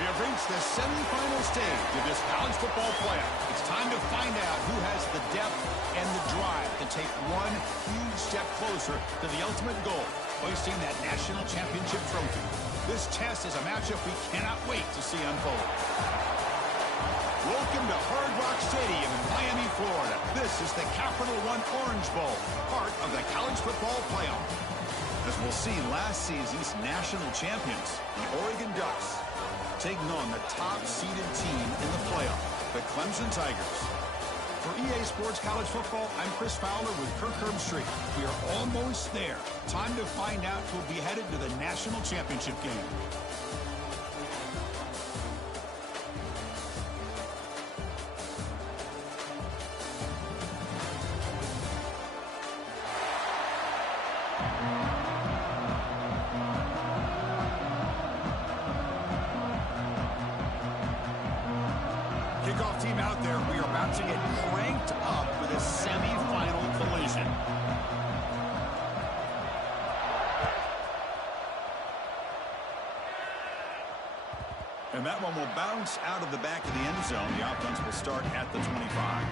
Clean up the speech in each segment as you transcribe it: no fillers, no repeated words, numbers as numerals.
We have reached the semifinal stage of this college football playoff. It's time to find out who has the depth and the drive to take one huge step closer to the ultimate goal, hoisting that national championship trophy. This test is a matchup we cannot wait to see unfold. Welcome to Hard Rock Stadium in Miami, Florida. This is the Capital One Orange Bowl, part of the college football playoff. As we'll see, last season's national champions, the Oregon Ducks, taking on the top-seeded team in the playoff, the Clemson Tigers. For EA Sports College Football, I'm Chris Fowler with Kirk Herbstreit. We are almost there. Time to find out who'll be headed to the national championship game. Kickoff team out there. We are about to get cranked up with a semifinal collision. And that one will bounce out of the back of the end zone. The offense will start at the 25.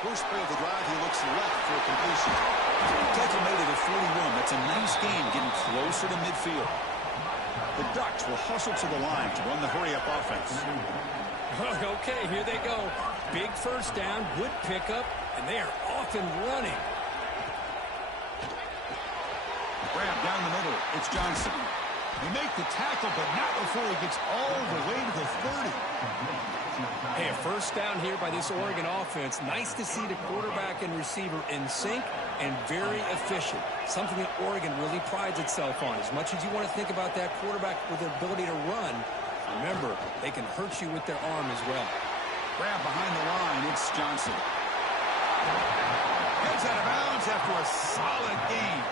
First play of the drive, he looks left for a completion. Tackle made it at 41. That's a nice gain, getting closer to midfield. The Ducks will hustle to the line to run the hurry-up offense. Okay, here they go. Big first down, good pickup, and they are off and running. Grab down the middle. It's Johnson. They make the tackle, but not before he gets all the way to the 30. Hey, a first down here by this Oregon offense. Nice to see the quarterback and receiver in sync and very efficient. Something that Oregon really prides itself on. As much as you want to think about that quarterback with the ability to run, remember, they can hurt you with their arm as well. Grab behind the line. It's Johnson. Heads out of bounds after a solid game.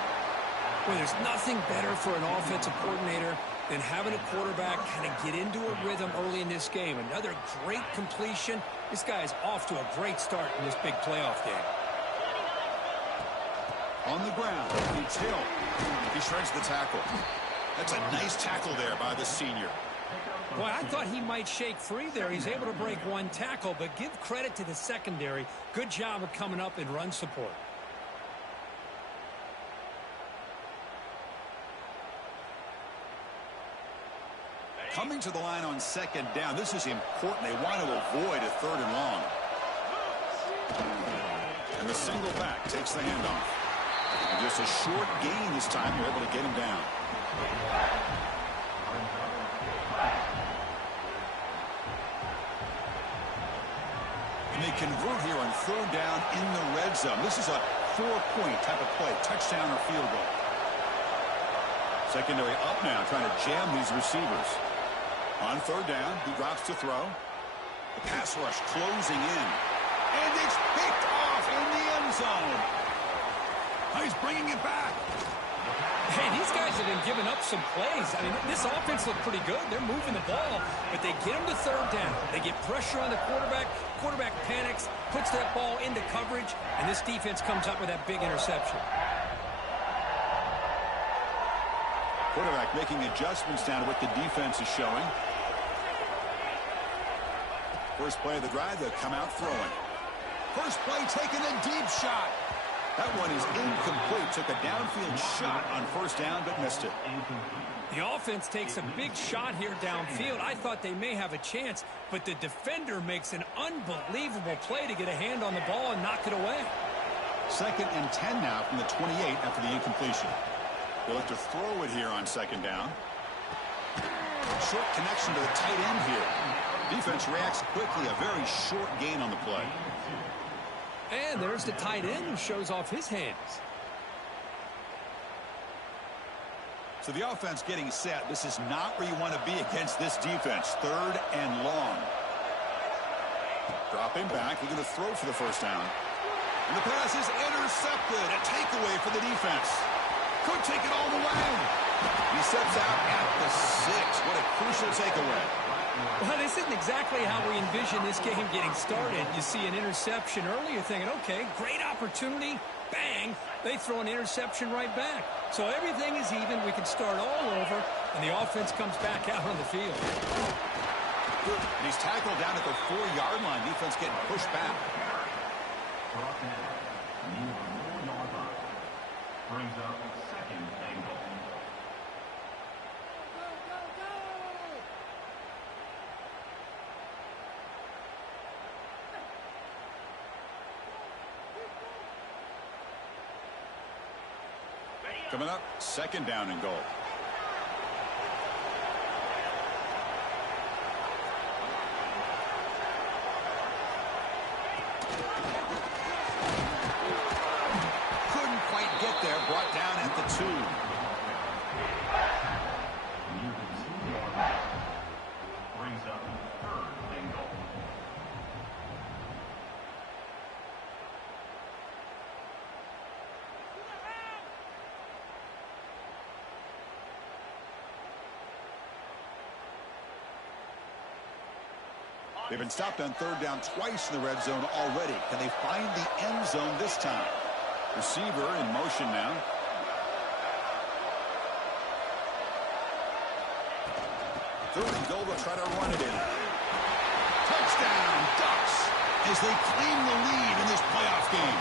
Well, there's nothing better for an offensive coordinator than having a quarterback kind of get into a rhythm early in this game. Another great completion. This guy is off to a great start in this big playoff game. On the ground, it's Hill. He shreds the tackle. That's a nice tackle there by the senior. Boy, I thought he might shake free there. He's able to break one tackle, but give credit to the secondary. Good job of coming up in run support. Coming to the line on second down. This is important. They want to avoid a third and long. And the single back takes the handoff. And just a short gain this time. They're able to get him down. And they convert here on third down in the red zone. This is a 4-point type of play. Touchdown or field goal. Secondary up now, trying to jam these receivers. On third down, he drops to throw. The pass rush closing in. And it's picked off in the end zone. He's bringing it back. Hey, these guys have been giving up some plays. I mean, this offense looked pretty good. They're moving the ball, but they get him to third down. They get pressure on the quarterback. Quarterback panics, puts that ball into coverage, and this defense comes up with that big interception. Quarterback making adjustments down to what the defense is showing. First play of the drive, they'll come out throwing. First play, taking a deep shot. That one is incomplete. Took a downfield shot on first down, but missed it. The offense takes a big shot here downfield. I thought they may have a chance, but the defender makes an unbelievable play to get a hand on the ball and knock it away. 2nd and 10 now from the 28 after the incompletion. They'll look to throw it here on second down. Short connection to the tight end here. Defense reacts quickly. A very short gain on the play. And there's the tight end who shows off his hands. So the offense getting set. This is not where you want to be against this defense. 3rd and long. Dropping back, looking to throw for the first down. And the pass is intercepted. A takeaway for the defense. Could take it all the way. He steps out at the 6. What a crucial takeaway. Well, this isn't exactly how we envision this game getting started. You see an interception early, you're thinking, okay, great opportunity. Bang, they throw an interception right back. So everything is even. We can start all over, and the offense comes back out on the field. And he's tackled down at the 4-yard line. Defense getting pushed back. Brings up second and goal. Coming up, second down and goal. Couldn't quite get there. Brought down at the 2. Brings up third and goal. They've been stopped on third down twice in the red zone already. Can they find the end zone this time? Receiver in motion now. Third and goal, they'll try to run it in. Touchdown, Ducks, as they claim the lead in this playoff game.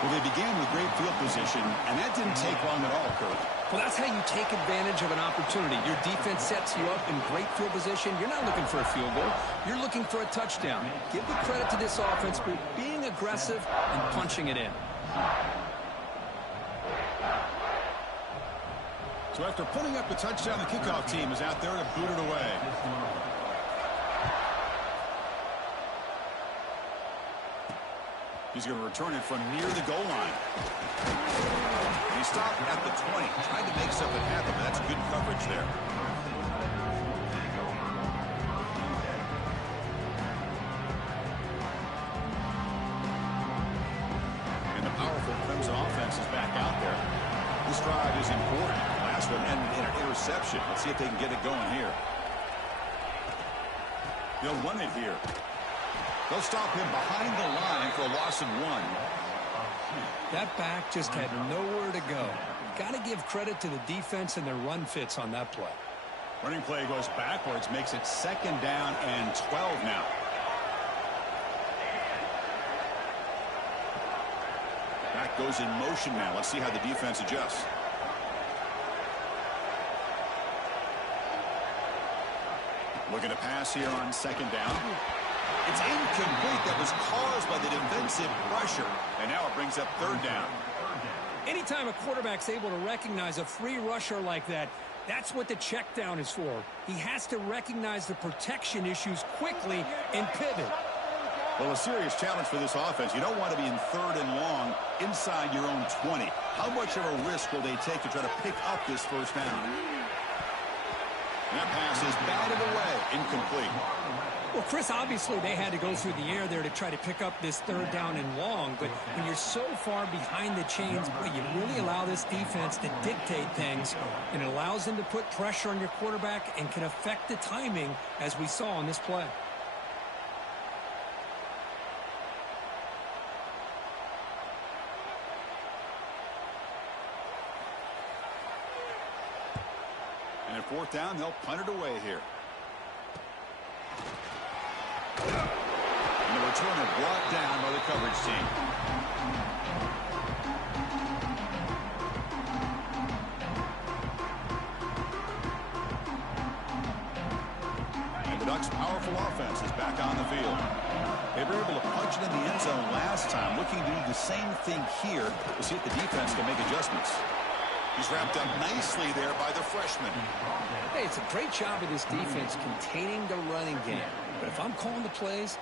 Well, they began with great field position, and that didn't take long at all, Kurt. Well, that's how you take advantage of an opportunity. Your defense sets you up in great field position. You're not looking for a field goal. You're looking for a touchdown. Give the credit to this offense for being aggressive and punching it in. So after putting up the touchdown, the kickoff team is out there to boot it away. He's going to return it from near the goal line. He stopped at the 20, trying to make something happen, but that's good coverage there. And the powerful Clemson offense is back out there. This drive is important. Last one ended in an interception. Let's see if they can get it going here. They'll run it here. They'll stop him behind the line for a loss of 1. That back just had nowhere to go. Got to give credit to the defense and their run fits on that play. Running play goes backwards, makes it second down and 12 now. Back goes in motion now. Let's see how the defense adjusts. Looking to pass here on second down. It's incomplete. That was caused by the defensive pressure. And now it brings up third down. Anytime a quarterback's able to recognize a free rusher like that, that's what the check down is for. He has to recognize the protection issues quickly and pivot. Well, a serious challenge for this offense. You don't want to be in third and long inside your own 20. How much of a risk will they take to try to pick up this first down? And that pass is batted away, incomplete. Well, Chris, obviously they had to go through the air there to try to pick up this third down and long, but when you're so far behind the chains, boy, you really allow this defense to dictate things, and it allows them to put pressure on your quarterback and can affect the timing, as we saw on this play. And at fourth down, they'll punt it away here. And the returner brought down by the coverage team. And the Ducks' powerful offense is back on the field. They were able to punch it in the end zone last time, looking to do the same thing here to see if the defense can make adjustments. He's wrapped up nicely there by the freshman. Hey, it's a great job of this defense containing the running game. But if I'm calling the plays,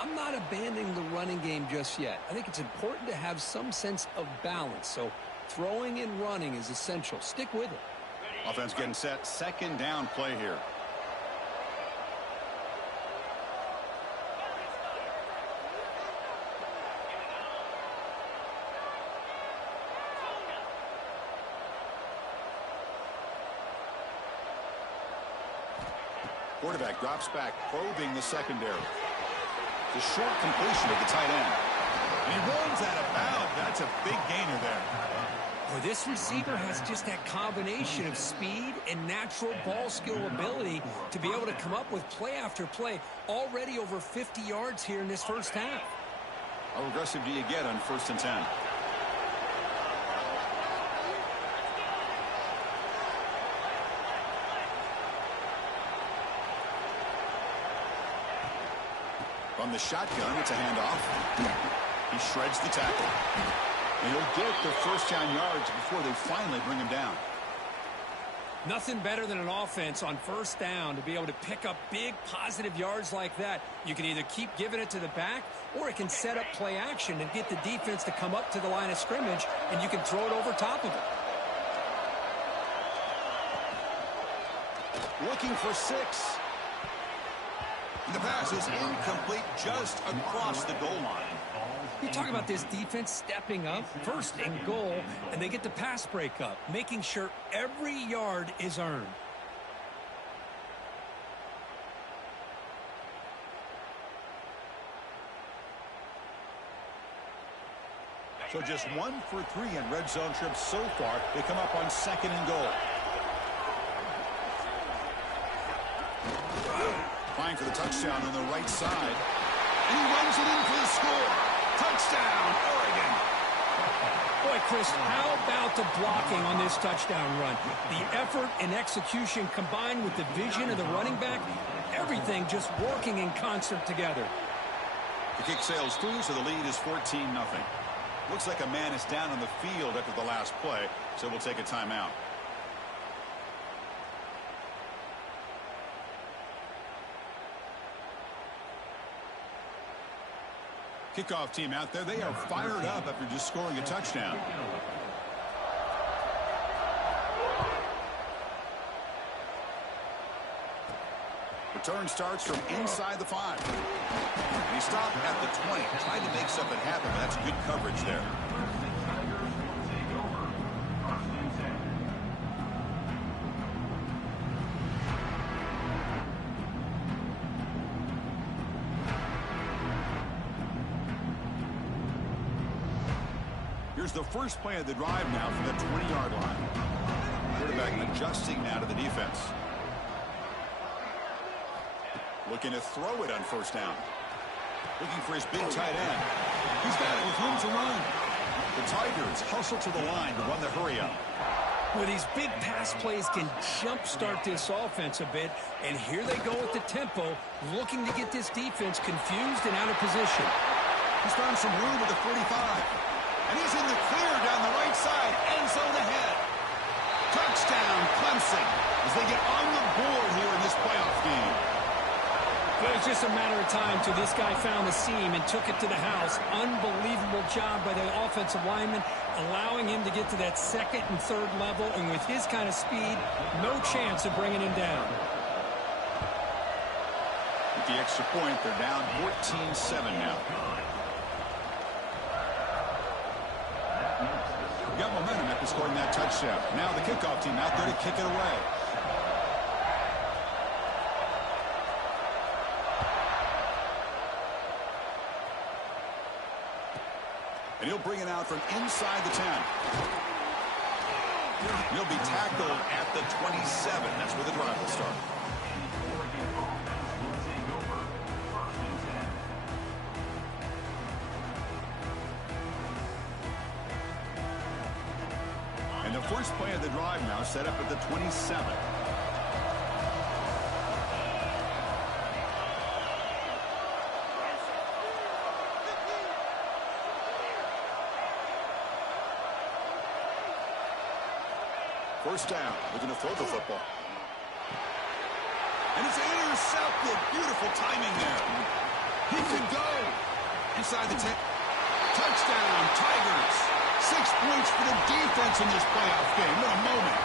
I'm not abandoning the running game just yet. I think it's important to have some sense of balance. So throwing and running is essential. Stick with it. Offense getting set. Second down play here. Quarterback drops back, probing the secondary. The short completion of the tight end. And he runs out of bounds. That's a big gainer there. Well, this receiver has just that combination of speed and natural ball skill ability to be able to come up with play after play. Already over 50 yards here in this first half. How aggressive do you get on 1st and 10? From the shotgun, it's a handoff. He shreds the tackle. And he'll get the first down yards before they finally bring him down. Nothing better than an offense on 1st down to be able to pick up big positive yards like that. You can either keep giving it to the back, or it can set up play action and get the defense to come up to the line of scrimmage, and you can throw it over top of it. Looking for 6. The pass is incomplete just across the goal line. You talk about this defense stepping up, 1st and goal, and they get the pass breakup, making sure every yard is earned. So just 1 for 3 in red zone trips so far. They come up on 2nd and goal. Trying for the touchdown on the right side. And he runs it in for the score. Touchdown, Oregon. Boy, Chris, how about the blocking on this touchdown run? The effort and execution combined with the vision of the running back, everything just working in concert together. The kick sails through, so the lead is 14-0. Looks like a man is down on the field after the last play, so we'll take a timeout. Kickoff team out there. They are fired up after just scoring a touchdown. Return starts from inside the 5. And he stopped at the 20. Tried to make something happen, but that's good coverage there. Here's the first play of the drive now from the 20-yard line. Quarterback adjusting now to the defense. Looking to throw it on 1st down. Looking for his big tight end. He's got it with room to run. The Tigers hustle to the line to run the hurry up. Well, these big pass plays can jumpstart this offense a bit, and here they go with the tempo, looking to get this defense confused and out of position. He's found some room with the 45. And he's in the clear down the right side. End zone ahead. Touchdown, Clemson, as they get on the board here in this playoff game. Well, it's just a matter of time till this guy found the seam and took it to the house. Unbelievable job by the offensive lineman, allowing him to get to that 2nd and 3rd level. And with his kind of speed, no chance of bringing him down. With the extra point, they're down 14-7 now. Got momentum after scoring that touchdown. Now the kickoff team out there to kick it away. And he'll bring it out from inside the 10. He'll be tackled at the 27. That's where the drive will start. And the first play of the drive now set up at the 27. First down, looking to throw the football. And it's intercepted. Beautiful timing there. He can go. Inside the 10. Touchdown, Tigers. 6 points for the defense in this playoff game. What a moment.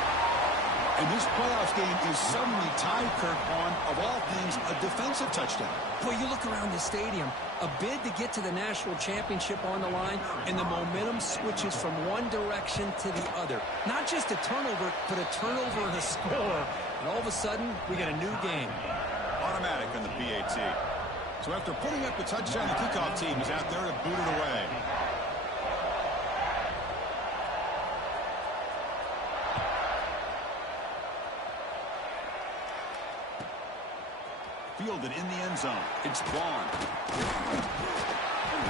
And this playoff game is suddenly tied, Kirk, on, of all things, a defensive touchdown. Well, you look around the stadium, a bid to get to the national championship on the line, and the momentum switches from one direction to the other. Not just a turnover, but a turnover and a score. And all of a sudden, we got a new game. automatic on the PAT. So after putting up the touchdown, the kickoff team is out there to boot it away. Fielded in the end zone. It's Vaughn.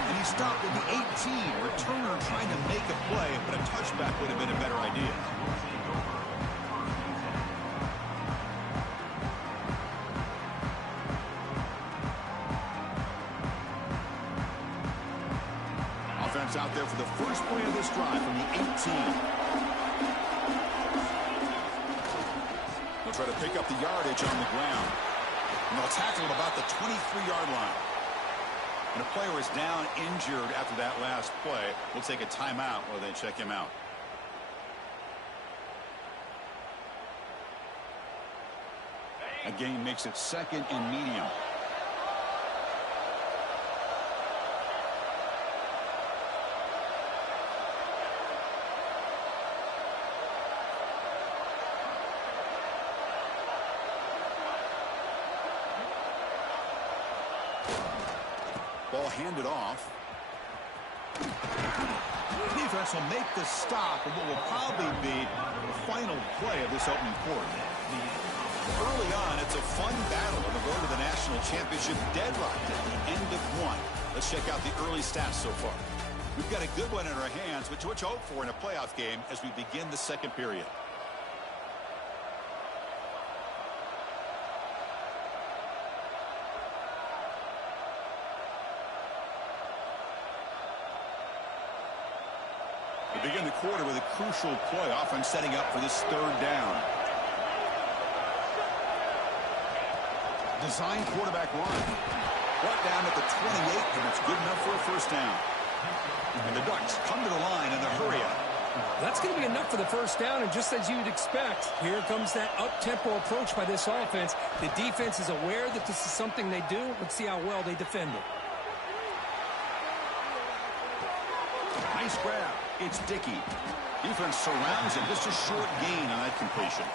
And he stopped at the 18. Returner trying to make a play, but a touchback would have been a better idea. Offense out there for the first play of this drive from the 18. They'll try to pick up the yardage on the ground. And they'll tackle him about the 23-yard line. When a player is down injured after that last play, we'll take a timeout while they check him out. A gain makes it 2nd and medium. Ball handed off. The defense will make the stop of what will probably be the final play of this opening quarter. Early on, it's a fun battle on the road to the national championship, deadlocked at the end of one. Let's check out the early stats so far. We've got a good one in our hands, which to hope for in a playoff game as we begin the second period. We begin the quarter with a crucial play, often setting up for this 3rd down. Design quarterback run. Brought down at the 28, and it's good enough for a 1st down. And the Ducks come to the line in a hurry up. That's going to be enough for the 1st down, and just as you'd expect, here comes that up-tempo approach by this offense. The defense is aware that this is something they do. Let's see how well they defend it. Nice grab. It's Dickey. Defense surrounds him. Just a short gain on that completion.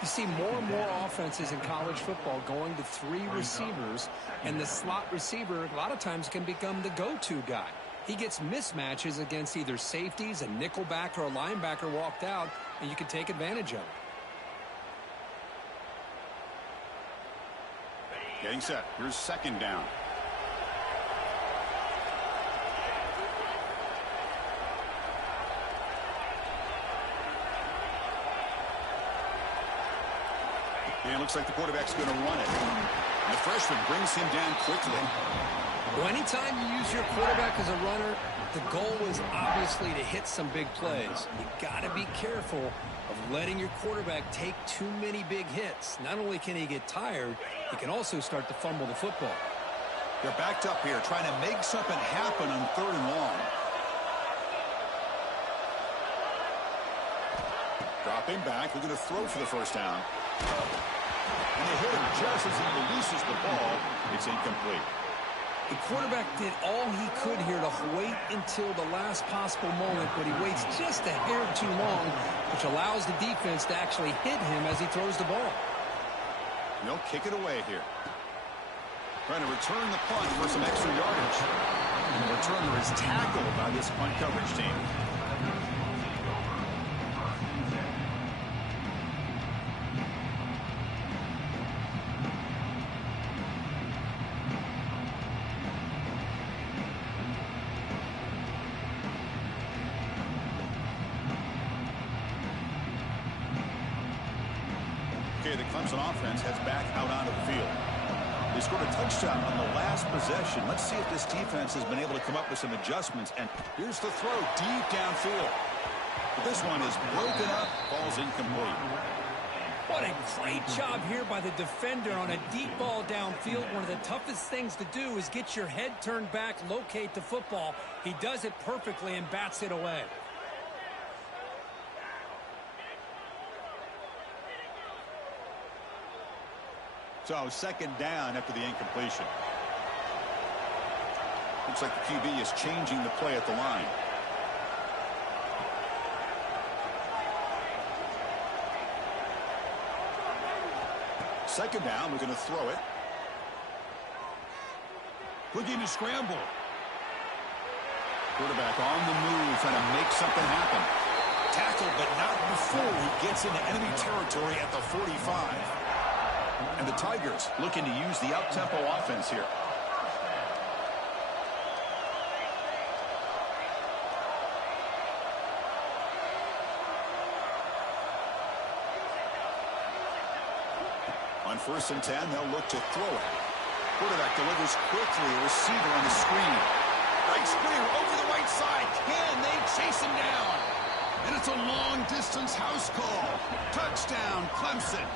You see more and more offenses in college football going to 3 receivers, and the slot receiver a lot of times can become the go-to guy. He gets mismatches against either safeties, a nickelback, or a linebacker walked out, and you can take advantage of it. Getting set. Here's 2nd down. And it looks like the quarterback's going to run it. And the freshman brings him down quickly. Well, anytime you use your quarterback as a runner, the goal is obviously to hit some big plays. You got to be careful of letting your quarterback take too many big hits. Not only can he get tired, he can also start to fumble the football. They're backed up here, trying to make something happen on 3rd and long. Dropping back, looking to throw for the 1st down. And they hit him just as he releases the ball. It's incomplete. The quarterback did all he could here to wait until the last possible moment, but he waits just a hair too long, which allows the defense to actually hit him as he throws the ball. They'll kick it away here. Trying to return the punt for some extra yardage. And the returner is tackled by this punt coverage team. The Clemson offense heads back out onto the field. They scored a touchdown on the last possession. Let's see if this defense has been able to come up with some adjustments. And here's the throw deep downfield. But this one is broken up, falls incomplete. What a great job here by the defender on a deep ball downfield. One of the toughest things to do is get your head turned back, locate the football. He does it perfectly and bats it away. So 2nd down after the incompletion. Looks like the QB is changing the play at the line. Second down, we're going to throw it. Looking to scramble. Quarterback on the move, trying to make something happen. Tackled, but not before he gets into enemy territory at the 45. And the Tigers looking to use the up-tempo offense here. On 1st and 10, they'll look to throw it. Quarterback delivers quickly, a receiver on the screen. Right screen over the right side. Can they chase him down? And it's a long-distance house call. Touchdown, Clemson.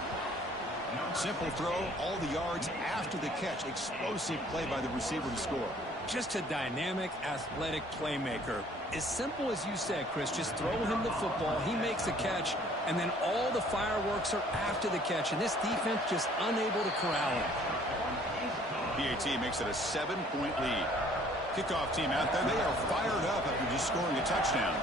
Simple throw, all the yards after the catch. Explosive play by the receiver to score. Just a dynamic, athletic playmaker. As simple as you said, Chris, just throw him the football, he makes a catch, and then all the fireworks are after the catch, and this defense just unable to corral him. PAT makes it a 7-point lead. Kickoff team out there, they are fired up after just scoring a touchdown.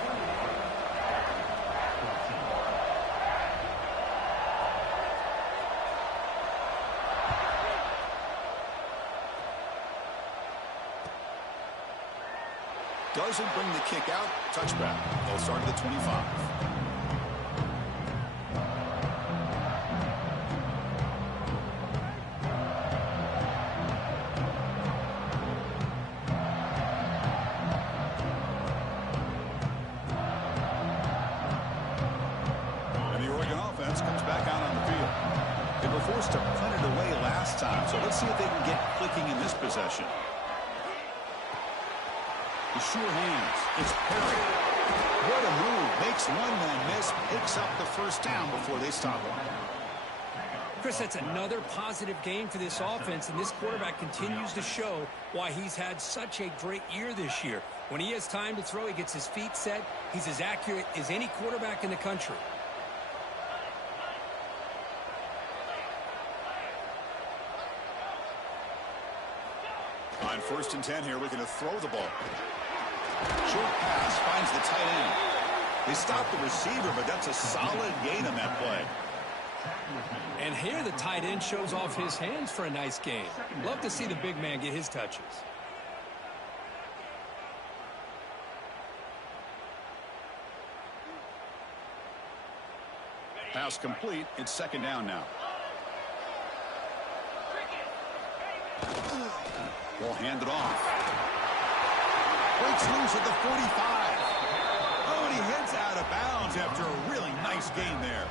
Doesn't bring the kick out. Touchback. They'll start at the 25. And the Oregon offense comes back out on the field. They were forced to punt it away last time, so let's see if they can get clicking in this possession. Sure hands. It's Perry. What a move. Makes one man miss. Picks up the first down before they stop him. Chris, that's another positive game for this offense, and this quarterback continues to show why he's had such a great year this year. When he has time to throw, he gets his feet set. He's as accurate as any quarterback in the country. On 1st and 10 here, we're going to throw the ball. Short pass finds the tight end. They stop the receiver, but that's a solid gain on that play. And here the tight end shows off his hands for a nice gain. Love to see the big man get his touches. Pass complete. It's second down now. We'll hand it off. Breaks loose at the 45. Oh, and he heads out of bounds after a really nice gain there.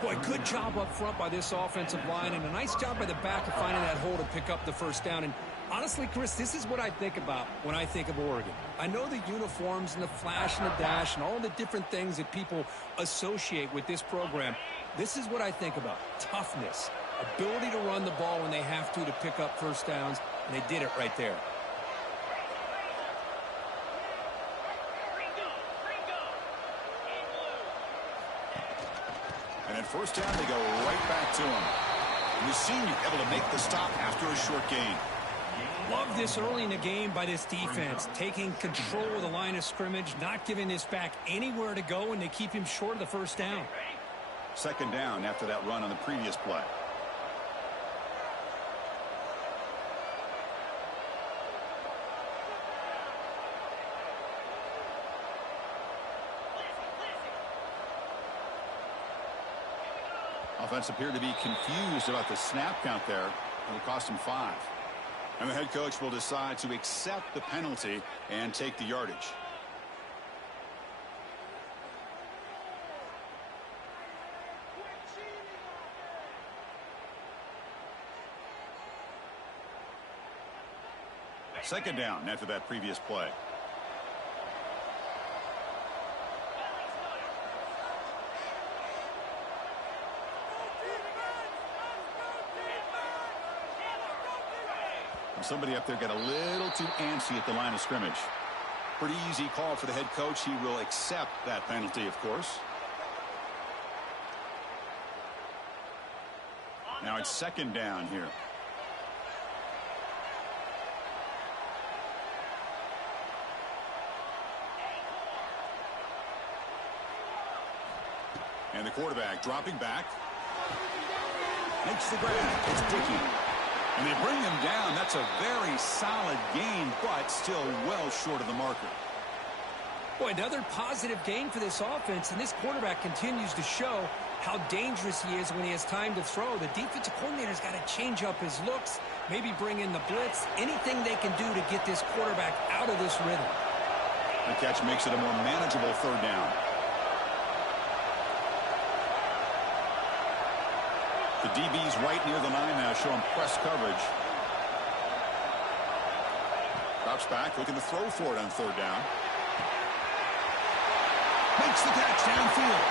Boy, good job up front by this offensive line, and a nice job by the back of finding that hole to pick up the first down. And honestly, Chris, this is what I think about when I think of Oregon. I know the uniforms and the flash and the dash and all the different things that people associate with this program. This is what I think about. Toughness, ability to run the ball when they have to pick up first downs, and they did it right there. And at first down, they go right back to him. And the senior able to make the stop after a short gain. Love this early in the game by this defense, taking control of the line of scrimmage, not giving this back anywhere to go, and they keep him short of the first down. Second down after that run on the previous play. Offense appeared to be confused about the snap count there. It'll cost him 5. And the head coach will decide to accept the penalty and take the yardage. Second down after that previous play. Somebody up there got a little too antsy at the line of scrimmage. Pretty easy call for the head coach. He will accept that penalty, of course. Now it's second down here. And the quarterback dropping back. Makes the grab. It's Dickey. And they bring him down. That's a very solid gain, but still well short of the marker. Boy, another positive gain for this offense, and this quarterback continues to show how dangerous he is when he has time to throw. The defensive coordinator's got to change up his looks, maybe bring in the blitz, anything they can do to get this quarterback out of this rhythm. The catch makes it a more manageable third down. The DB's right near the line now, showing press coverage. Drops back, looking to throw for it on third down. Makes the catch downfield.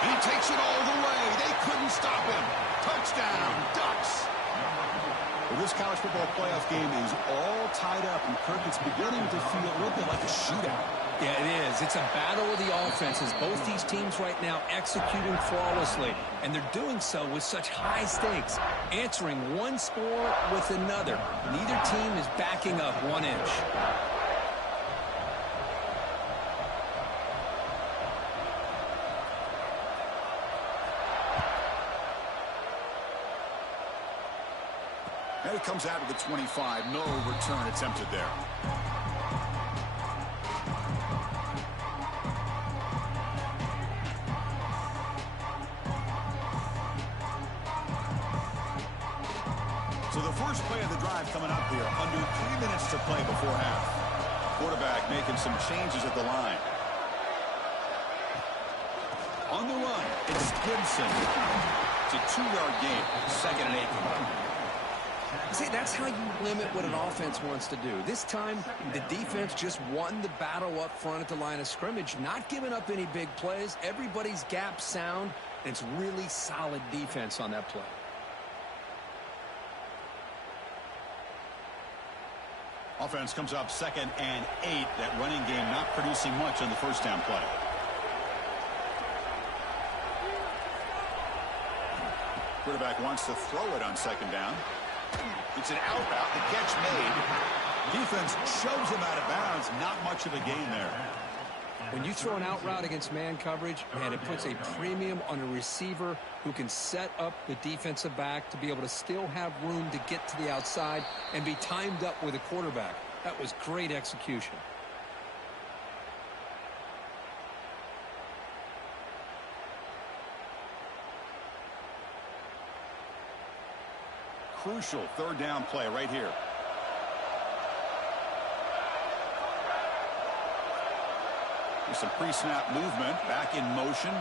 And he takes it all the way. They couldn't stop him. Touchdown, Ducks. Well, this college football playoff game is all tied up, and Kirk, it's beginning to feel a little bit like a shootout. Yeah, it is. It's a battle of the offenses. Both these teams right now executing flawlessly, and they're doing so with such high stakes, answering one score with another. Neither team is backing up 1 inch. And it comes out of the 25. No return attempted there. So the first play of the drive coming up here. Under 3 minutes to play before half. Quarterback making some changes at the line. On the run, it's Clemson. It's a 2-yard gain. 2nd and 8. See, that's how you limit what an offense wants to do. This time, the defense just won the battle up front at the line of scrimmage, not giving up any big plays. Everybody's gap sound, and it's really solid defense on that play. Offense comes up 2nd and 8. That running game not producing much on the first down play. Quarterback wants to throw it on 2nd down. It's an out route. The catch made. Defense shoves him out of bounds. Not much of a gain there. When you throw an out route against man coverage, man, it puts a premium on a receiver who can set up the defensive back to be able to still have room to get to the outside and be timed up with a quarterback. That was great execution. Crucial 3rd down play right here. There's some pre-snap movement. Back in motion.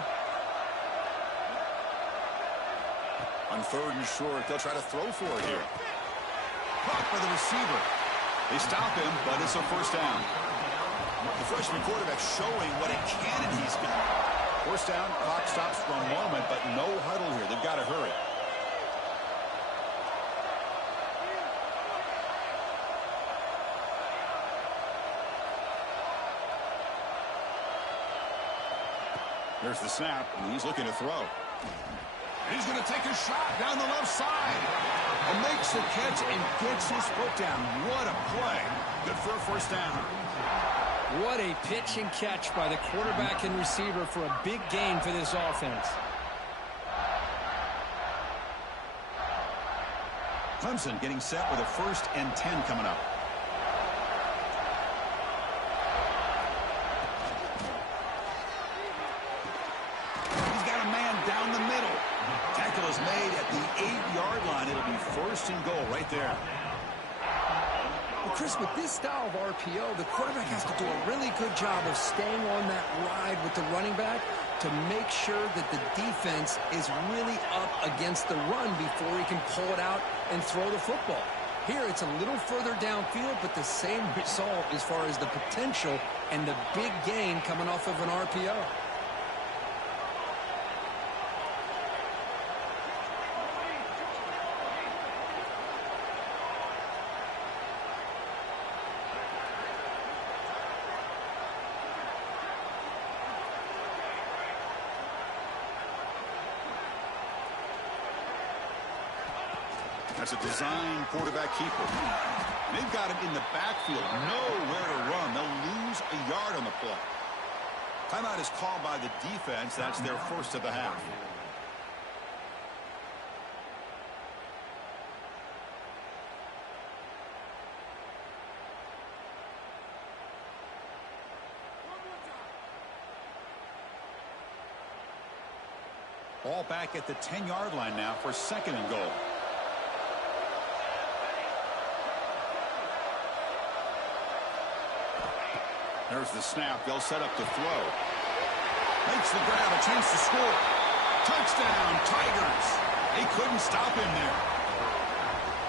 On 3rd and short, they'll try to throw for it here. Caught by the receiver. They stop him, but it's a 1st down. The freshman quarterback showing what a cannon he's got. 1st down, clock stops for a moment, but no huddle here. They've got to hurry. There's the snap, and he's looking to throw. He's going to take a shot down the left side. And makes the catch and gets his foot down. What a play. Good for a 1st down. What a pitch and catch by the quarterback and receiver for a big gain for this offense. Clemson getting set with a 1st and 10 coming up. Is made at the 8-yard line. It'll be 1st and goal right there. Well, Chris, with this style of RPO, the quarterback has to do a really good job of staying on that ride with the running back to make sure that the defense is really up against the run before he can pull it out and throw the football. Here, it's a little further downfield, but the same result as far as the potential and the big gain coming off of an RPO. That's a design quarterback keeper. They've got him in the backfield. Nowhere to run. They'll lose a yard on the play. Timeout is called by the defense. That's their 1st of the half. Ball back at the 10-yard line now for 2nd and goal. There's the snap. They'll set up to throw. Makes the grab. A chance to score. Touchdown, Tigers. They couldn't stop him there.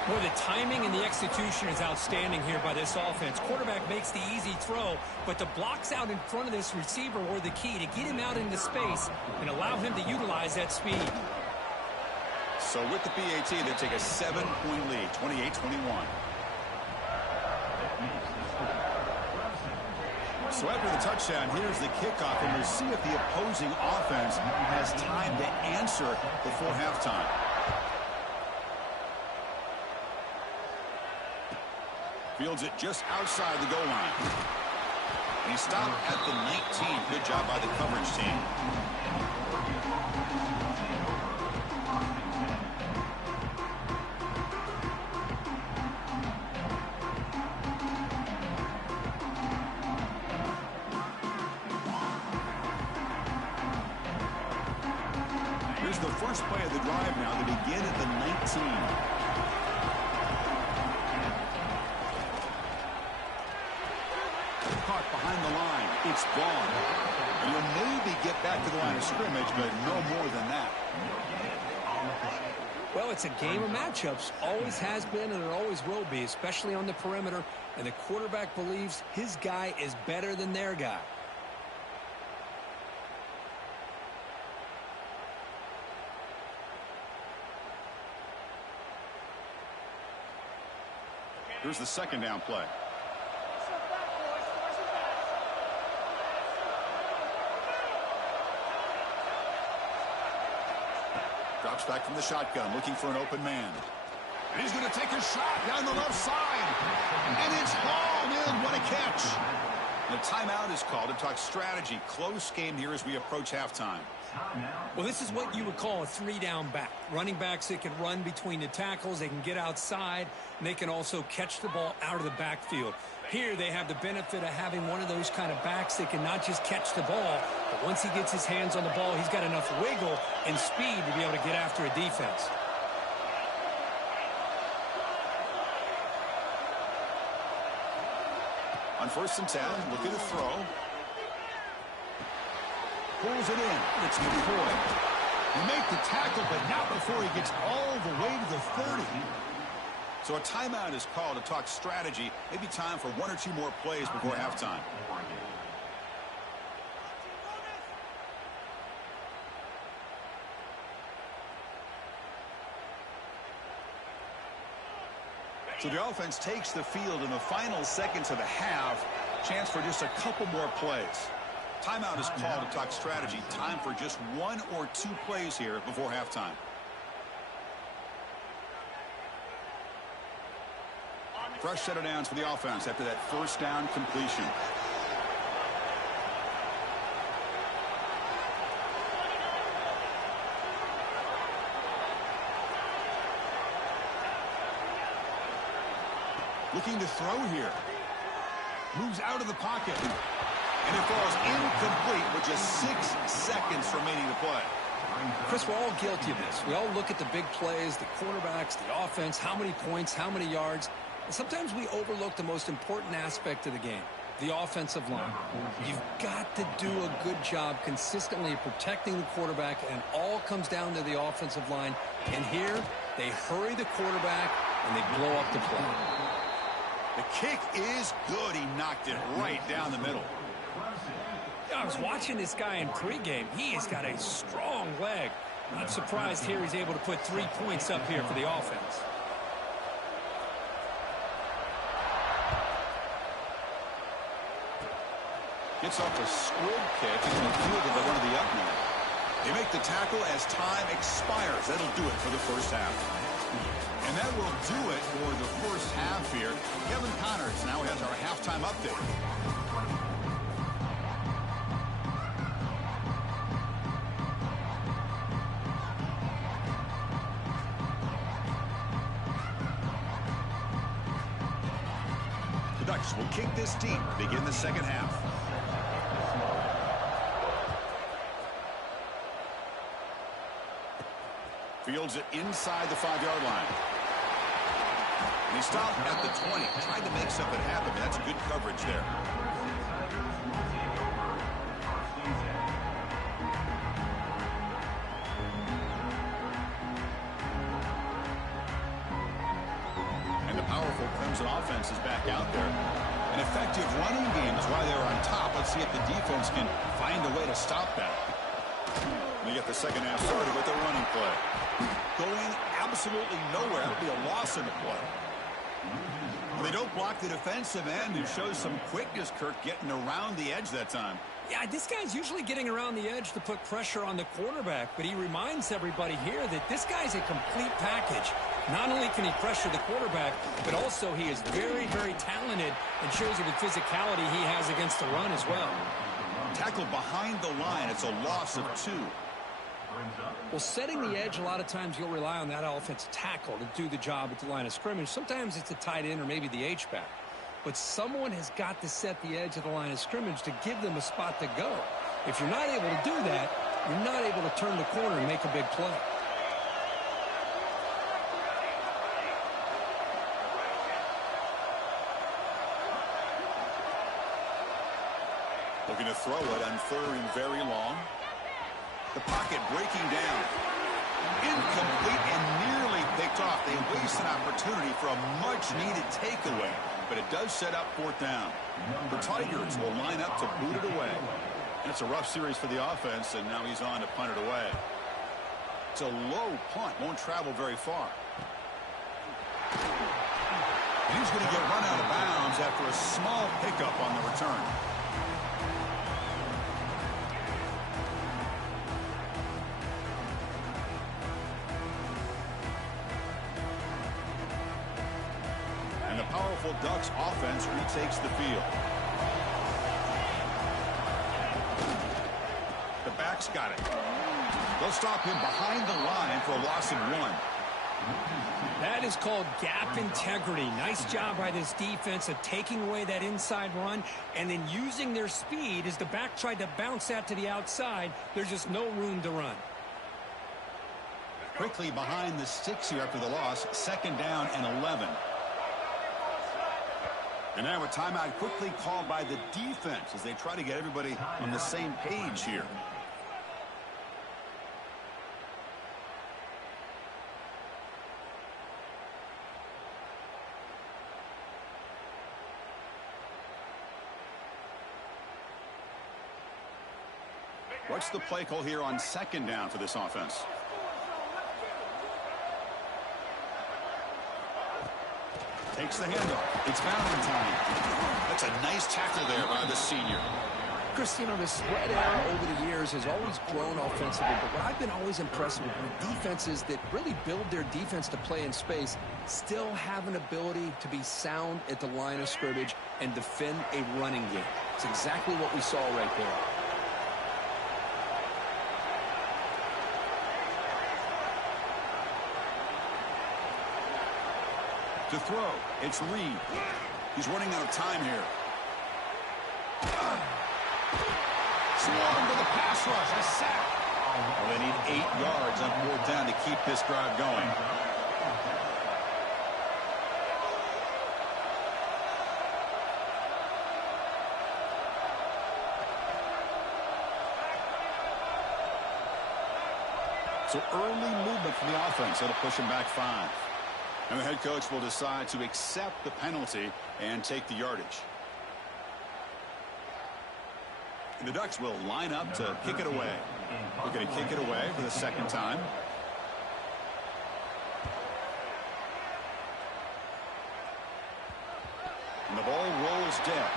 Boy, the timing and the execution is outstanding here by this offense. Quarterback makes the easy throw, but the blocks out in front of this receiver were the key to get him out into space and allow him to utilize that speed. So with the PAT, they take a 7-point lead, 28-21. So after the touchdown, here's the kickoff, and we'll see if the opposing offense has time to answer before halftime. Fields it just outside the goal line. And he stopped at the 19. Good job by the coverage team. Here's the first play of the drive now. They begin at the 19. Caught behind the line. It's gone. And you'll maybe get back to the line of scrimmage, but no more than that. Well, it's a game of matchups. Always has been and it always will be, especially on the perimeter. And the quarterback believes his guy is better than their guy. Here's the 2nd down play. Drops back from the shotgun, looking for an open man. And he's going to take a shot down the left side. And it's hauled in. What a catch. The timeout is called to talk strategy. Close game here as we approach halftime. Well, this is what you would call a 3-down back. Running backs, they can run between the tackles, they can get outside, and they can also catch the ball out of the backfield. Here they have the benefit of having one of those kind of backs that can not just catch the ball, but once he gets his hands on the ball, he's got enough wiggle and speed to be able to get after a defense. On 1st and 10, look at the throw. Pulls it in. It's McCoy. He made the tackle, but not before he gets all the way to the 30. So a timeout is called to talk strategy. Maybe time for 1 or 2 more plays before halftime. So the offense takes the field in the final seconds of the half. Chance for just a couple more plays. Timeout is called to talk strategy. Time for just 1 or 2 plays here before halftime. Fresh set of downs for the offense after that 1st down completion. Looking to throw here. Moves out of the pocket. And it falls incomplete with just 6 seconds remaining to play. Chris, we're all guilty of this. We all look at the big plays, the quarterbacks, the offense, how many points, how many yards. And sometimes we overlook the most important aspect of the game, the offensive line. You've got to do a good job consistently protecting the quarterback, and it all comes down to the offensive line. And here, they hurry the quarterback, and they blow up the play. The kick is good. He knocked it right down the middle. I was watching this guy in pregame. He has got a strong leg. Not surprised here he's able to put 3 points up here for the offense. Gets off a squib kick and the field of one of the up men. They make the tackle as time expires. That'll do it for the 1st half. And that will do it for the 1st half here. Kevin Connors now has our halftime update. The Ducks will kick this deep, begin the 2nd half. fields it inside the 5-yard line. And he stopped at the 20. Tried to make something happen, but that's good coverage there. And the powerful Clemson offense is back out there. An effective running game is why they're on top. Let's see if the defense can find a way to stop that. We get the second half started with a running play. Going absolutely nowhere. It'll be a loss in the play. They don't block the defensive end, who shows some quickness, Kirk, getting around the edge that time. Yeah, this guy's usually getting around the edge to put pressure on the quarterback, but he reminds everybody here that this guy's a complete package. Not only can he pressure the quarterback, but also he is very, very talented and shows you the physicality he has against the run as well. Tackled behind the line. It's a loss of 2. Well, setting the edge, a lot of times you'll rely on that offensive tackle to do the job at the line of scrimmage. Sometimes it's a tight end or maybe the H-back. But someone has got to set the edge of the line of scrimmage to give them a spot to go. If you're not able to do that, you're not able to turn the corner and make a big play. Looking to throw it on 3rd and very long. The pocket breaking down. Incomplete and nearly picked off. They waste an opportunity for a much-needed takeaway, but it does set up 4th down. The Tigers will line up to boot it away. And it's a rough series for the offense, and now he's on to punt it away. It's a low punt. Won't travel very far. And he's going to get run out of bounds after a small pickup on the return. Powerful Ducks offense retakes the field. The backs got it. They'll stop him behind the line for a loss of 1. That is called gap integrity. Nice job by this defense of taking away that inside run and then using their speed as the back tried to bounce that to the outside. There's just no room to run. Quickly behind the sticks here after the loss. 2nd down and 11. And now a timeout quickly called by the defense as they try to get everybody on the same page here. What's the play call here on 2nd down for this offense? Takes the handoff. It's Valentine. That's a nice tackle there by the senior. Chris, you know, the spread era over the years has always grown offensively, but what I've been always impressed with defenses that really build their defense to play in space still have an ability to be sound at the line of scrimmage and defend a running game. It's exactly what we saw right there. To throw, it's Reed. He's running out of time here. Swarm to the pass rush, a sack. Well, they need 8 yards on 4th down to keep this drive going. So early movement from the offense. That'll push him back 5. And the head coach will decide to accept the penalty and take the yardage. And the Ducks will line up to kick it away. We're going to kick it away for the 2nd time. And the ball rolls dead.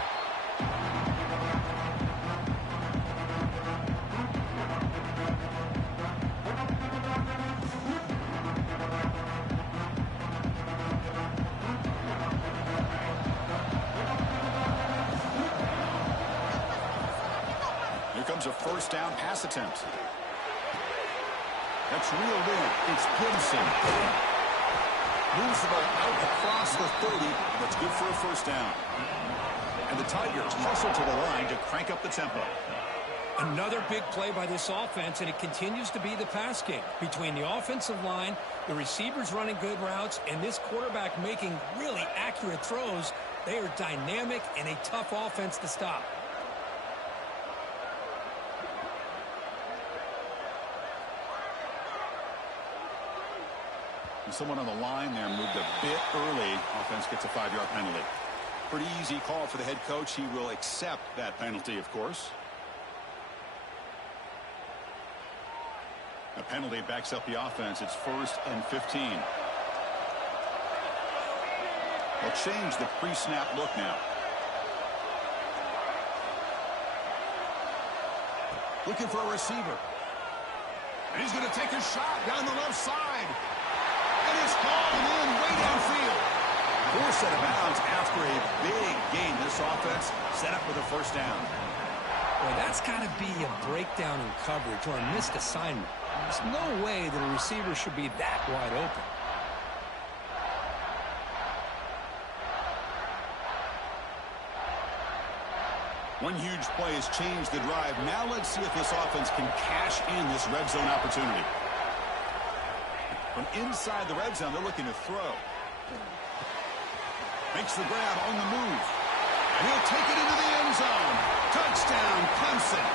A 1st down pass attempt. That's reeled in. It's Clemson. Moves the ball out across the 30. That's good for a 1st down. And the Tigers hustle to the line to crank up the tempo. Another big play by this offense, and it continues to be the pass game. Between the offensive line, the receivers running good routes, and this quarterback making really accurate throws, they are dynamic and a tough offense to stop. And someone on the line there moved a bit early. Offense gets a 5-yard penalty. Pretty easy call for the head coach. He will accept that penalty, of course. A penalty backs up the offense. It's 1st and 15. They'll change the pre-snap look now. Looking for a receiver. And he's going to take a shot down the left side. And it's falling in way downfield. Forced out of bounds after a big gain. This offense set up with a 1st down. Well, that's got to be a breakdown in coverage or a missed assignment. There's no way that a receiver should be that wide open. One huge play has changed the drive. Now let's see if this offense can cash in this red zone opportunity. From inside the red zone, they're looking to throw. Makes the grab on the move. And he'll take it into the end zone. Touchdown, Clemson.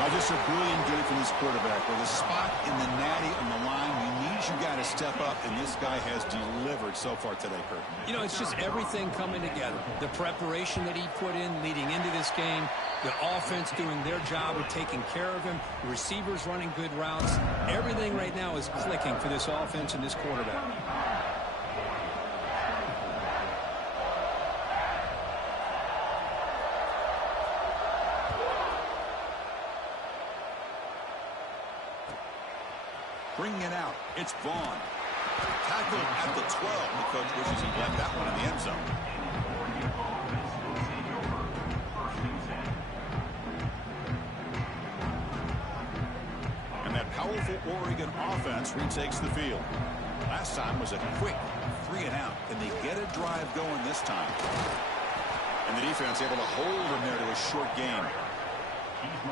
Now, just a brilliant game from this quarterback. With a spot in the natty on the line, you need you got to step up, and this guy has delivered so far today, Kurt. You know, it's just everything coming together. The preparation that he put in leading into this game, the offense doing their job of taking care of him, the receivers running good routes. Everything right now is clicking for this offense and this quarterback. Bringing it out, it's Vaughn. Tackled at the 12. The coach wishes he left that one in the end zone. And that powerful Oregon offense retakes the field. Last time was a quick 3-and-out. Can they get a drive going this time? And the defense able to hold him there to a short game.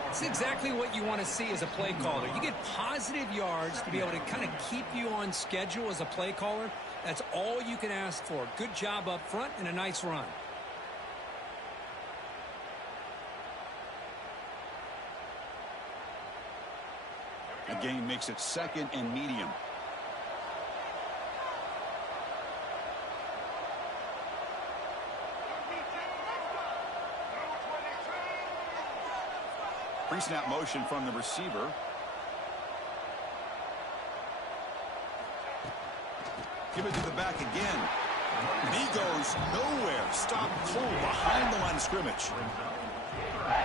It's exactly what you want to see as a play caller. You get positive yards to be able to kind of keep you on schedule as a play caller. That's all you can ask for. Good job up front and a nice run. The gain makes it 2nd and medium. Pre-snap motion from the receiver. Give it to the back again. And he goes nowhere. Stop cold behind the line of scrimmage.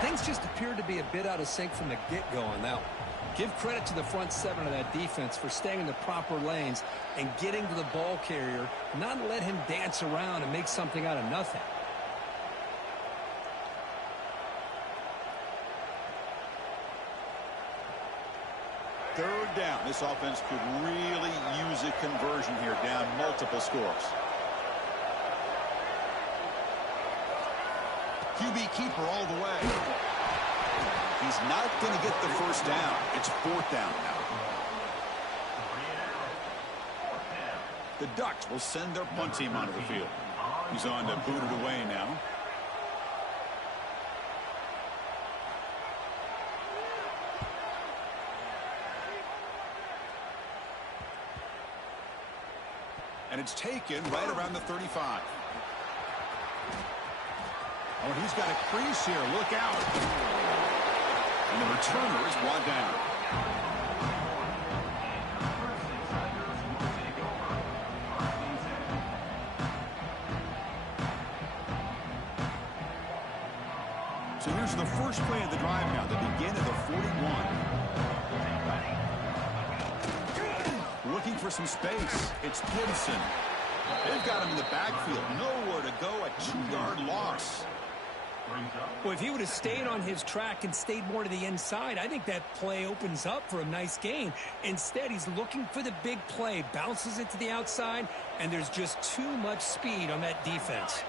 Things just appeared to be a bit out of sync from the get-go on that one. Give credit to the front 7 of that defense for staying in the proper lanes and getting to the ball carrier, not let him dance around and make something out of nothing. 3rd down. This offense could really use a conversion here, down multiple scores. QB keeper all the way. He's not going to get the 1st down. It's 4th down now. The Ducks will send their punt team onto the field. He's on to boot it away now. And it's taken right around the 35. Oh, he's got a crease here. Look out. And the returner is brought down. So here's the first play of the drive now. The begin of the 41. Looking for some space. It's Clemson. They've got him in the backfield. Nowhere to go. A 2-yard loss. Well, if he would have stayed on his track and stayed more to the inside, I think that play opens up for a nice gain. Instead, he's looking for the big play. Bounces it to the outside, and there's just too much speed on that defense.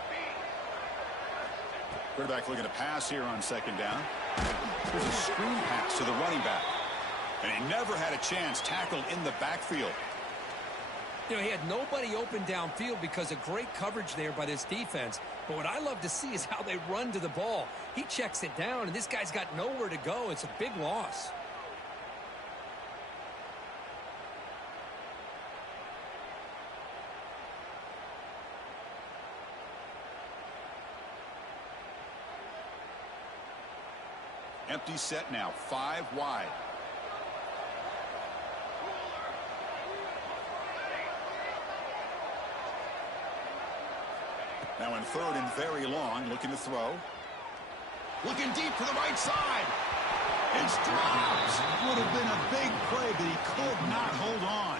Quarterback looking to pass here on 2nd down. There's a screen pass to the running back. And he never had a chance tackled in the backfield. You know, he had nobody open downfield because of great coverage there by this defense. But what I love to see is how they run to the ball. He checks it down, and this guy's got nowhere to go. It's a big loss. Empty set now, 5 wide. Now in third and very long, looking to throw. Looking deep to the right side. It's dropped. Would have been a big play, but he could not hold on.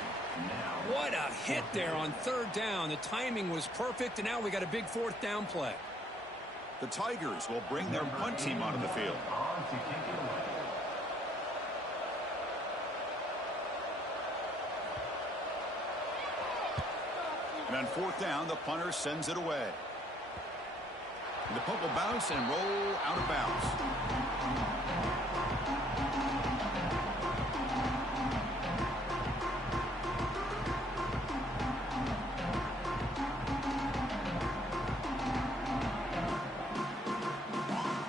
What a hit there on third down. The timing was perfect, and now we got a big fourth down play. The Tigers will bring their punt team onto the field. And on fourth down, the punter sends it away. And the punt will bounce and roll out of bounds.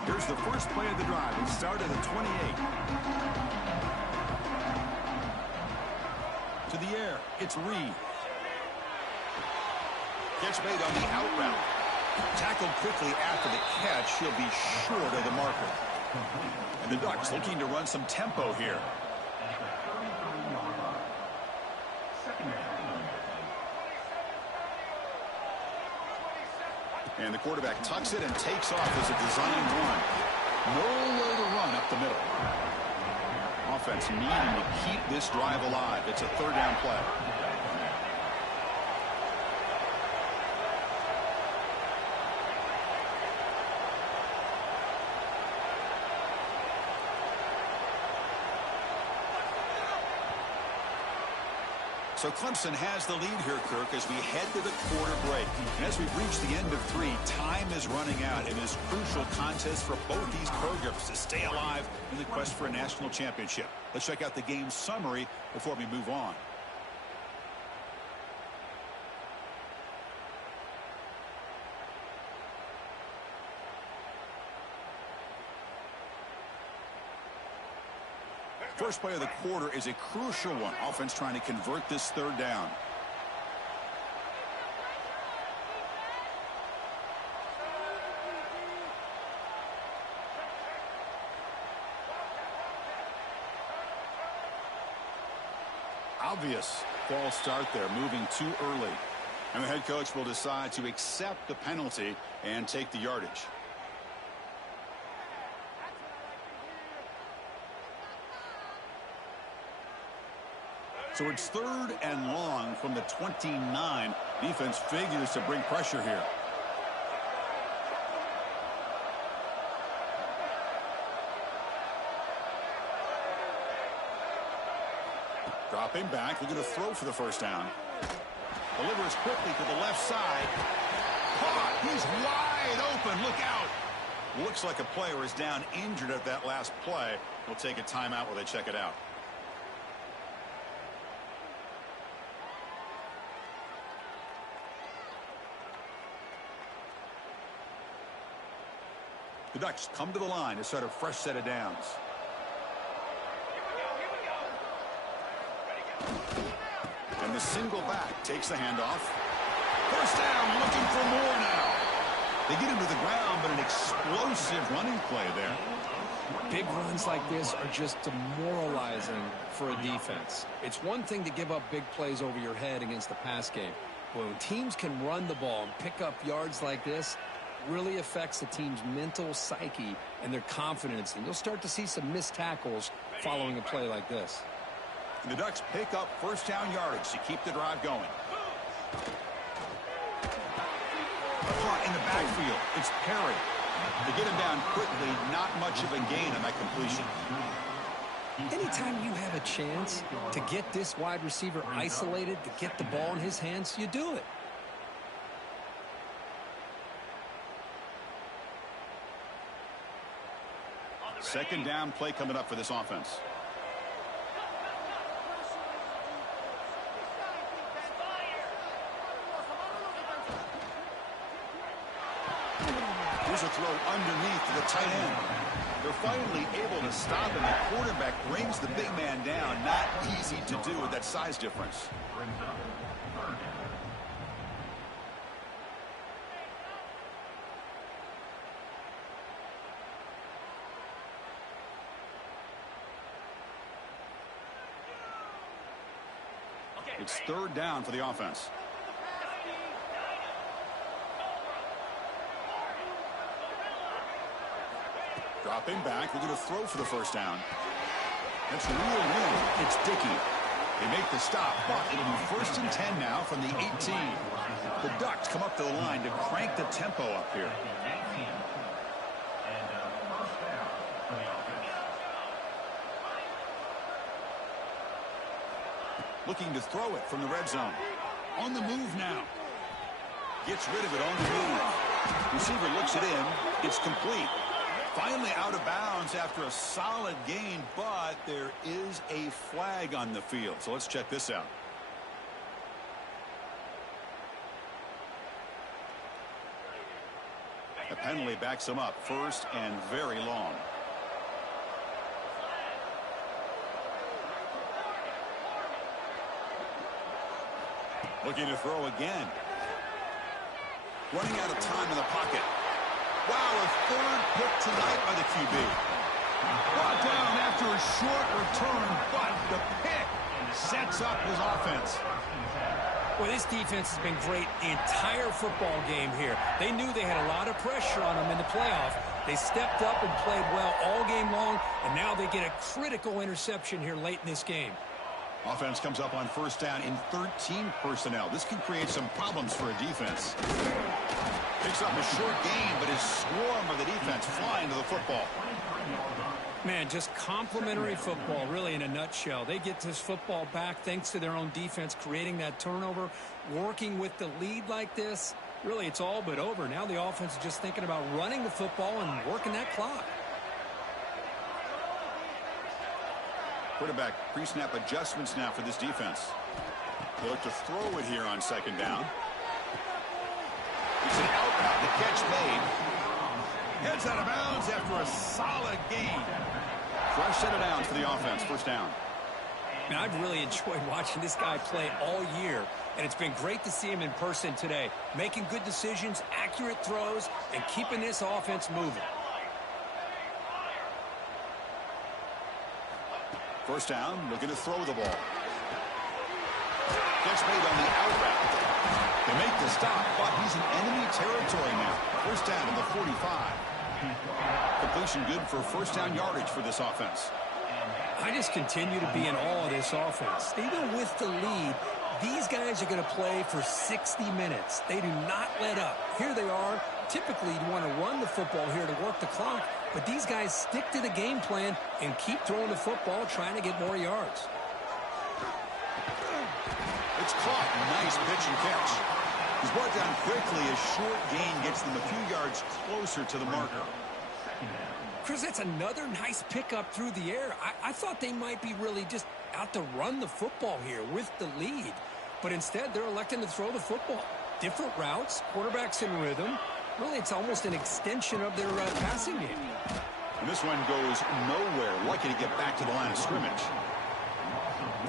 Here's the first play of the drive. It started at the 28. To the air, it's Reed. Catch made on the out route. Tackled quickly after the catch. He'll be short of the marker. And the Ducks looking to run some tempo here. And the quarterback tucks it and takes off as a design run. No way to run up the middle. Offense needing to keep this drive alive. It's a third down play. So Clemson has the lead here, Kirk, as we head to the quarter break. And as we've reached the end of 3, time is running out in this crucial contest for both these programs to stay alive in the quest for a national championship. Let's check out the game summary before we move on. First play of the quarter is a crucial one. Offense trying to convert this third down. Obvious false start there, moving too early. And the head coach will decide to accept the penalty and take the yardage. So it's third and long from the 29. Defense figures to bring pressure here. Dropping back, looking to throw for the first down. Delivers quickly to the left side. Caught. He's wide open. Look out. Looks like a player is down injured at that last play. We'll take a timeout while they check it out. The Ducks come to the line to start a fresh set of downs. And the single back takes the handoff. First down, looking for more now. They get him to the ground, but an explosive running play there. Big runs like this are just demoralizing for a defense. It's one thing to give up big plays over your head against the pass game. When teams can run the ball and pick up yards like this, really affects the team's mental psyche and their confidence. And you'll start to see some missed tackles following a play like this. And the Ducks pick up first down yardage to keep the drive going. Caught in the backfield. It's Perry. To get him down quickly, not much of a gain on that completion. Anytime you have a chance to get this wide receiver isolated, to get the ball in his hands, you do it. Second down play coming up for this offense. Here's a throw underneath to the tight end. They're finally able to stop him. The quarterback brings the big man down. Not easy to do with that size difference. It's third down for the offense. Dropping back, we're going to throw for the first down. That's real wind. It's Dickey. They make the stop, but it'll be first and 10 now from the 18. The Ducks come up to the line to crank the tempo up here. Looking to throw it from the red zone. On the move now. Gets rid of it on the move. Receiver looks it in. It's complete. Finally out of bounds after a solid gain, but there is a flag on the field. So let's check this out. The penalty backs him up, first and very long. Looking to throw again. Running out of time in the pocket. Wow, a third pick tonight by the QB. Brought down after a short return, but the pick sets up his offense. Well, this defense has been great the entire football game here. They knew they had a lot of pressure on them in the playoff. They stepped up and played well all game long, and now they get a critical interception here late in this game. Offense comes up on first down in 13 personnel. This can create some problems for a defense. Picks up a short gain, but his swarm of the defense flying to the football. Man, just complimentary football, really, in a nutshell. They get this football back thanks to their own defense, creating that turnover, working with the lead like this. Really, it's all but over. Now the offense is just thinking about running the football and working that clock. Quarterback pre-snap adjustments now for this defense. They look to throw it here on second down. It's an out route. The catch made. Heads out of bounds after a solid gain. Fresh set of downs for the offense. First down. Now, I've really enjoyed watching this guy play all year, and it's been great to see him in person today, making good decisions, accurate throws, and keeping this offense moving. First down, looking to throw the ball. Catch made on the out route. They make the stop, but he's in enemy territory now. First down to the 45. Completion good for first down yardage for this offense. I just continue to be in awe of this offense. Even with the lead, these guys are going to play for 60 minutes. They do not let up. Here they are. Typically, you want to run the football here to work the clock, but these guys stick to the game plan and keep throwing the football, trying to get more yards. It's caught. Nice pitch and catch. He's brought down quickly. A short gain gets them a few yards closer to the marker. Chris, that's another nice pickup through the air. I thought they might be really just out to run the football here with the lead, but instead they're electing to throw the football. Different routes, quarterbacks in rhythm. Really, it's almost an extension of their passing game. And this one goes nowhere. Lucky to get back to the line of scrimmage.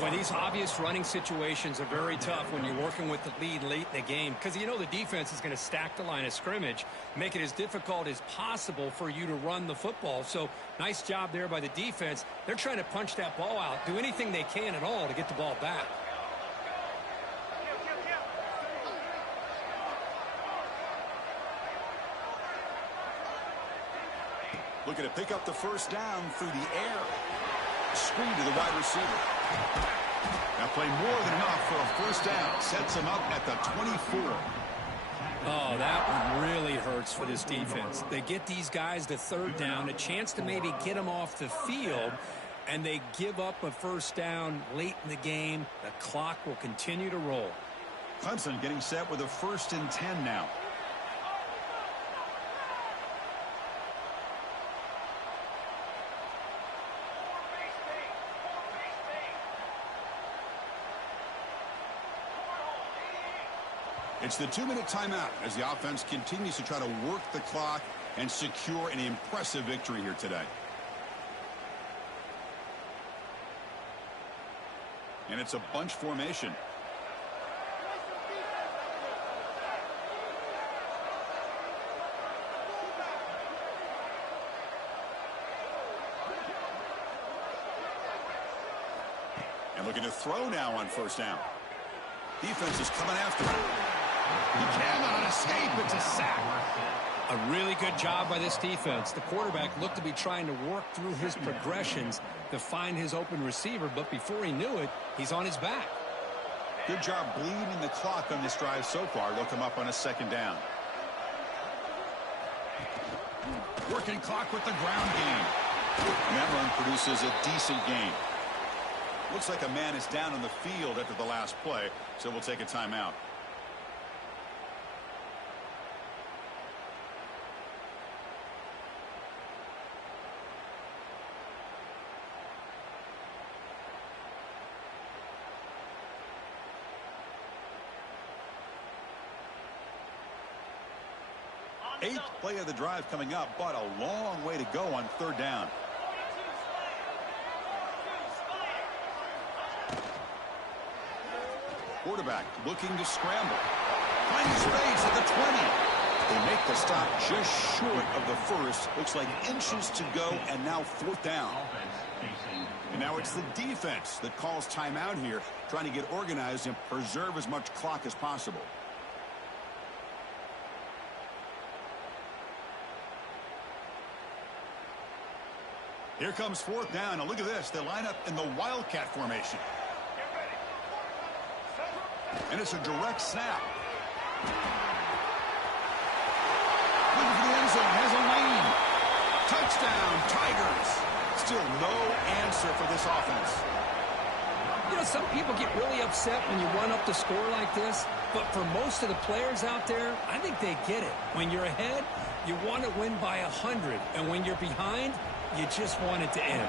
Well, these obvious running situations are very tough when you're working with the lead late in the game, because you know the defense is going to stack the line of scrimmage, make it as difficult as possible for you to run the football. So nice job there by the defense. They're trying to punch that ball out, do anything they can at all to get the ball back. Looking to pick up the first down through the air. Screen to the wide receiver. Now play more than enough for a first down. Sets him up at the 24. Oh, that one really hurts for this defense. They get these guys to third down, a chance to maybe get them off the field, and they give up a first down late in the game. The clock will continue to roll. Clemson getting set with a first and 10 now. It's the 2-minute timeout as the offense continues to try to work the clock and secure an impressive victory here today. And it's a bunch formation. And looking to throw now on first down. Defense is coming after him. He cannot escape. It's a sack. A really good job by this defense. The quarterback looked to be trying to work through his progressions to find his open receiver, but before he knew it, he's on his back. Good job bleeding the clock on this drive so far. They'll come up on a second down. Working clock with the ground game. And that run produces a decent gain. Looks like a man is down on the field after the last play, so we'll take a timeout. Eighth play of the drive coming up, but a long way to go on third down. Quarterback looking to scramble. Finds space at the 20. They make the stop just short of the first. Looks like inches to go, and now fourth down. And now it's the defense that calls timeout here, trying to get organized and preserve as much clock as possible. Here comes fourth down. Now look at this. They line up in the Wildcat formation. And it's a direct snap. Looking for the end zone. Has a lane. Touchdown, Tigers. Still no answer for this offense. You know, some people get really upset when you run up the score like this, but for most of the players out there, I think they get it. When you're ahead, you want to win by 100, and when you're behind, you just want it to end.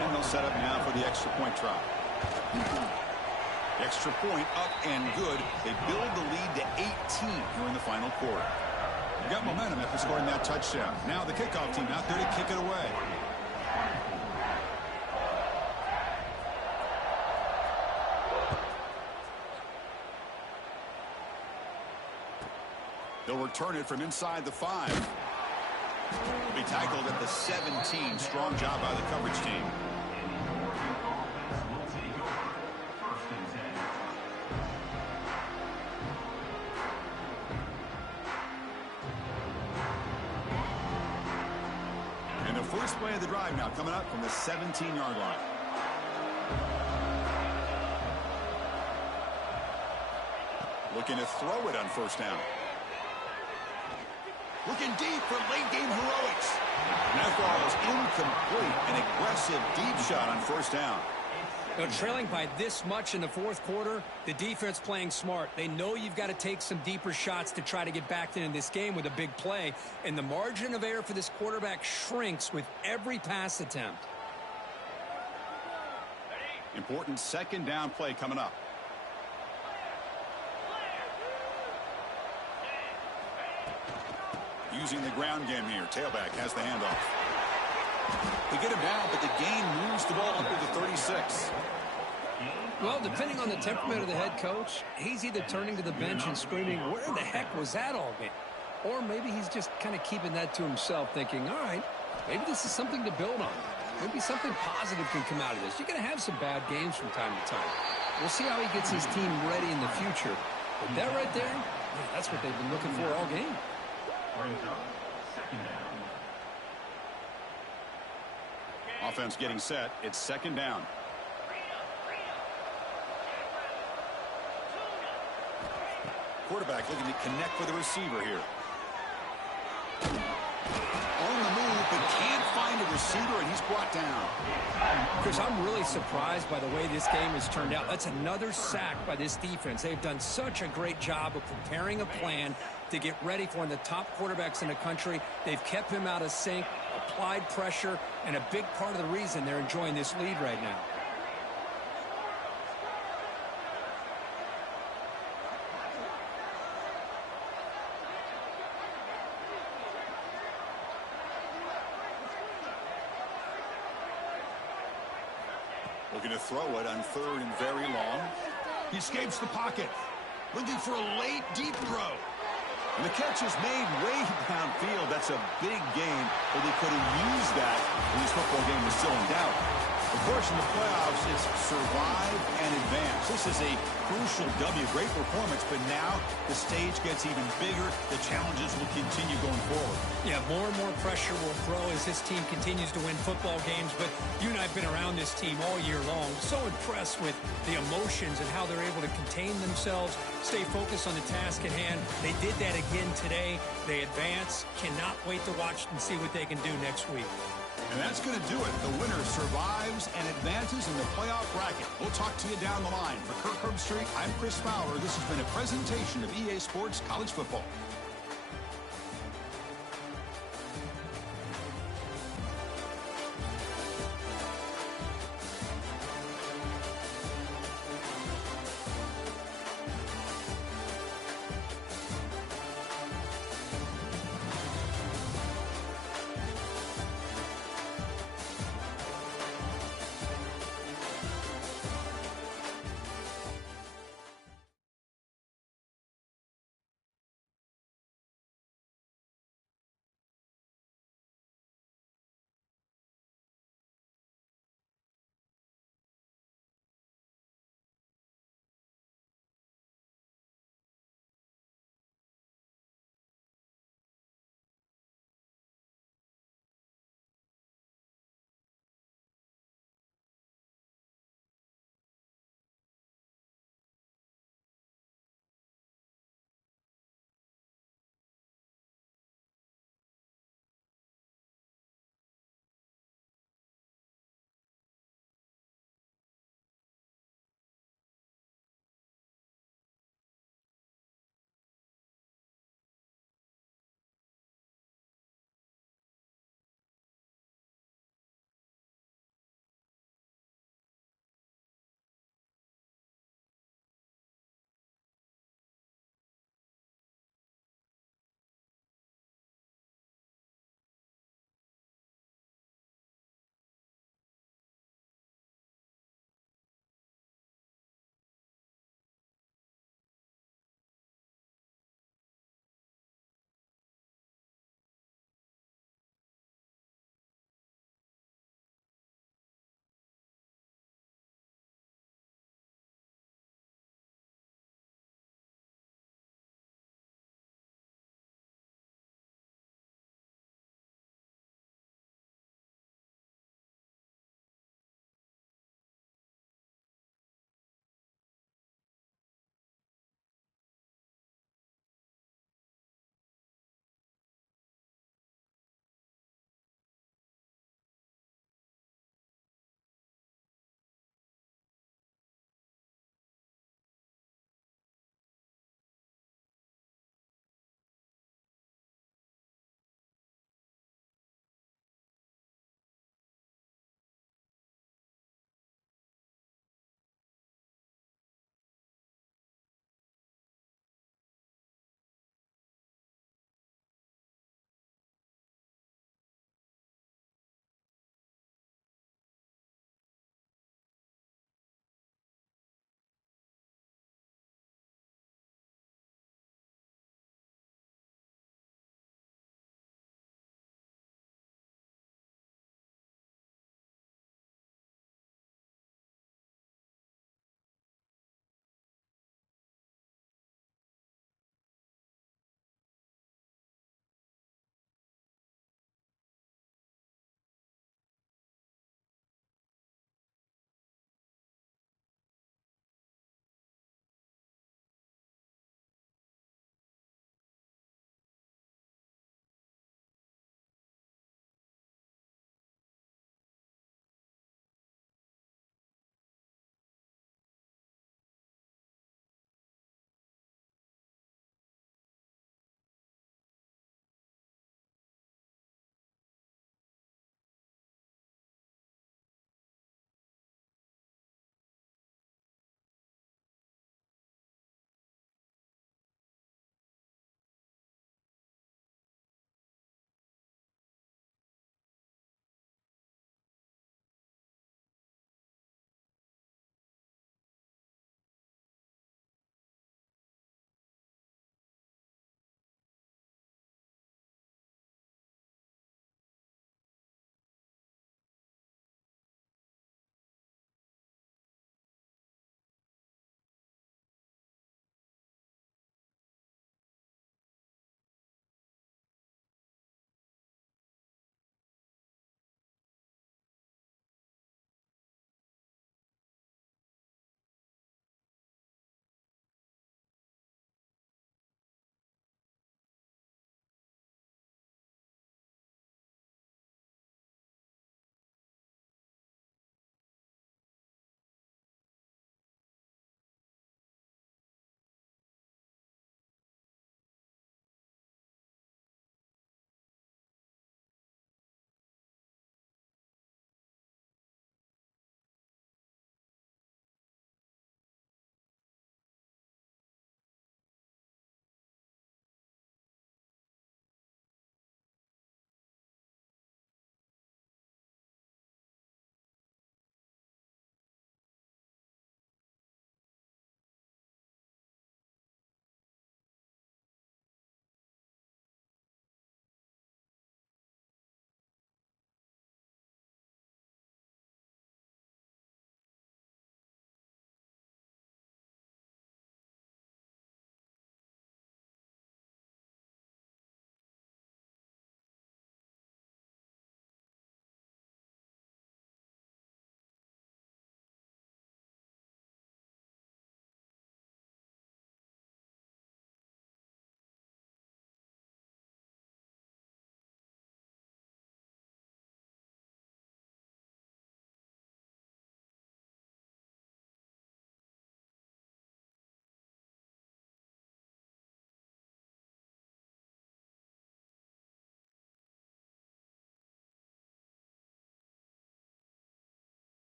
And they'll set up now for the extra point try. Extra point up and good. They build the lead to 18 here in the final quarter. They got momentum after scoring that touchdown. Now the kickoff team out there to kick it away. They'll return it from inside the 5. Will be tackled at the 17. Strong job by the coverage team. And the first play of the drive now coming up from the 17-yard line. Looking to throw it on first down. Looking deep for late-game heroics. And that ball is incomplete. An aggressive deep shot on first down. Now, trailing by this much in the fourth quarter, the defense playing smart. They know you've got to take some deeper shots to try to get back into this game with a big play. And the margin of error for this quarterback shrinks with every pass attempt. Important second down play coming up. Using the ground game here. Tailback has the handoff. They get him down, but the gain moves the ball up to the 36. Well, depending on the temperament of the head coach, he's either turning to the bench and screaming, where the heck was that all game? Or maybe he's just kind of keeping that to himself, thinking, all right, maybe this is something to build on. Maybe something positive can come out of this. You're going to have some bad games from time to time. We'll see how he gets his team ready in the future. But that right there, man, that's what they've been looking for all game. Offense getting set. It's second down. Quarterback looking to connect with the receiver here. On the move, but can't find a receiver, and he's brought down. Chris, I'm really surprised by the way this game has turned out. That's another sack by this defense. They've done such a great job of preparing a plan to get ready for one of the top quarterbacks in the country. They've kept him out of sync, applied pressure, and a big part of the reason they're enjoying this lead right now. Looking to throw it on 3rd and very long. He escapes the pocket. Looking for a late, deep throw. And the catch is made way downfield. That's a big gain, but they could have used that when this football game was still in doubt. Of course, in the playoffs, it's survive and advance. This is a crucial W. Great performance, but now the stage gets even bigger. The challenges will continue going forward. Yeah, more and more pressure will grow as this team continues to win football games, but you and I have been around this team all year long. So impressed with the emotions and how they're able to contain themselves, stay focused on the task at hand. They did that again today. They advance. Cannot wait to watch and see what they can do next week. And that's going to do it. The winner survives and advances in the playoff bracket. We'll talk to you down the line. For Kirk Herbstreit, I'm Chris Fowler. This has been a presentation of EA Sports College Football.